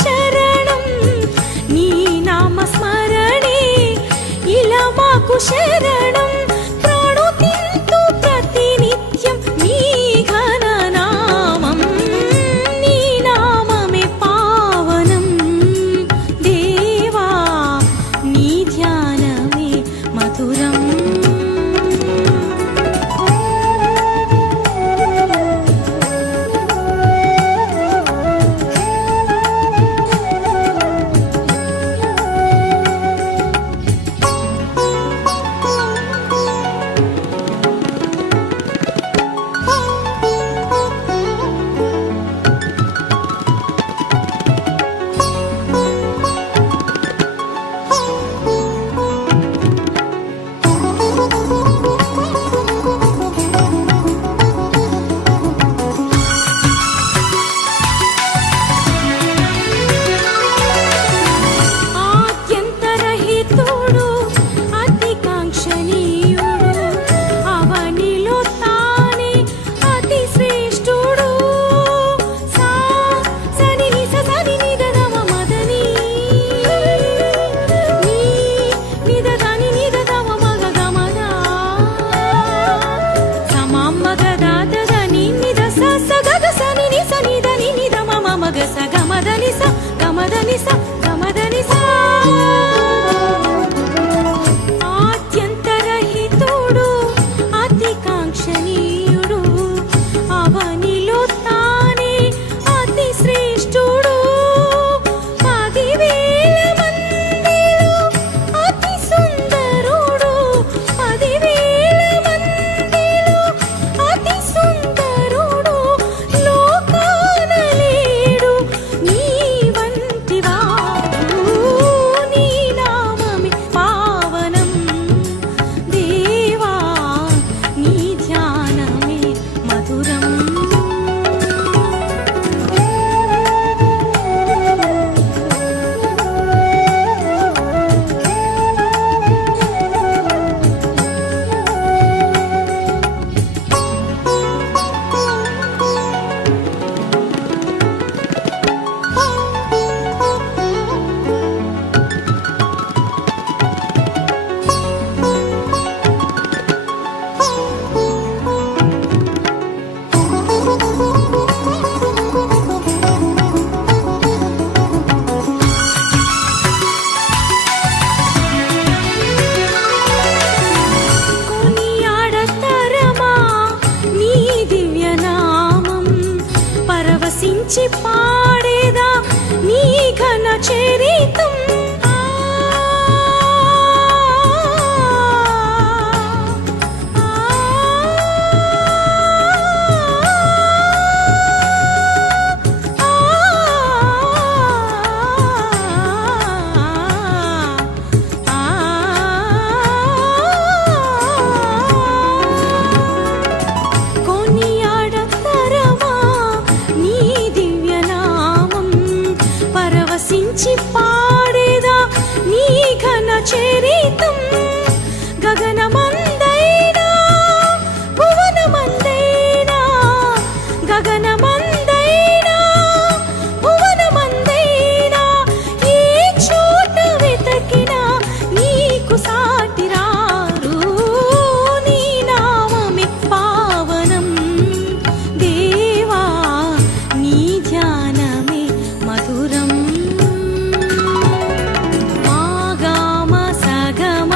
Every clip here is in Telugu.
శరణం నీ నామస్మరణే ఇలా మాకు శరణం ప్రాణుతింతు ప్రతినిత్యం నీ ఘననామం నీ నామమే పావనం దేవా నీ ధ్యానమే మధురం ఆద్యంతరహితుడు అతి కాంక్షణీయుడు అవనిలో తానే అతి శ్రేష్ఠుడు 10,000 మందిలో అతి సుందరుడు 10,000 మందిలో అతి సుందరుడు లోకాన లేడు నీ వంటి వాడు నీ నామమే పావనం దేవా నీ ధ్యానమే మధురం కొనియాడతరమా నీ దివ్యనామం పరవశించి పాడేదా నీ ఘన చరితం కొనియాడతరమా నీ దివ్యనామం పరవశించి పాడేదా నీ ఘన చరితం గగనమందైనా భువనమందైనా గగనమందైనా భువనమందైనా ఏ చోట వెతకినా నీకు సాటి రారు నీ నామమే పావనం దేవా నీ ధ్యానమే మధురం మాగామ సగమ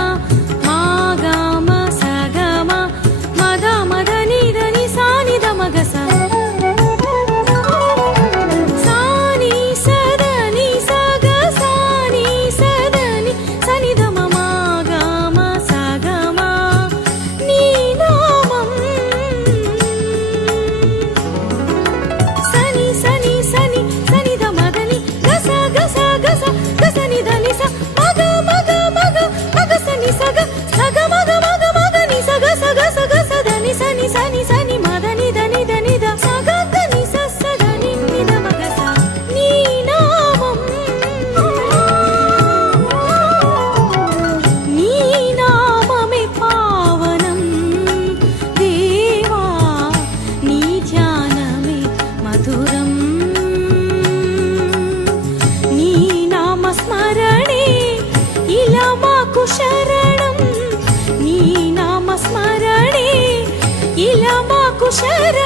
మాగామ సగమ మద మద నిద ని సాని ద మగ స సాని సద ని సగ సాని సద ని సని ద మ మాగామ సగమ నీ నామం సని సని సని సని ద మదని గస గస గస గస ని ద ని స మగ మగ మగ మగ సని సగ సగ మగ మగ మగ ని సగ సగ సగ సద ని సని సని సని మదని దని దని ద సగ దని స సద ని ని ద మగ స నీ నామం నీ నామమే పావనం దేవా నీ ధ్యానమే మధురం శరణం నీ నామస్మరణే ఇలా మాకు శరణం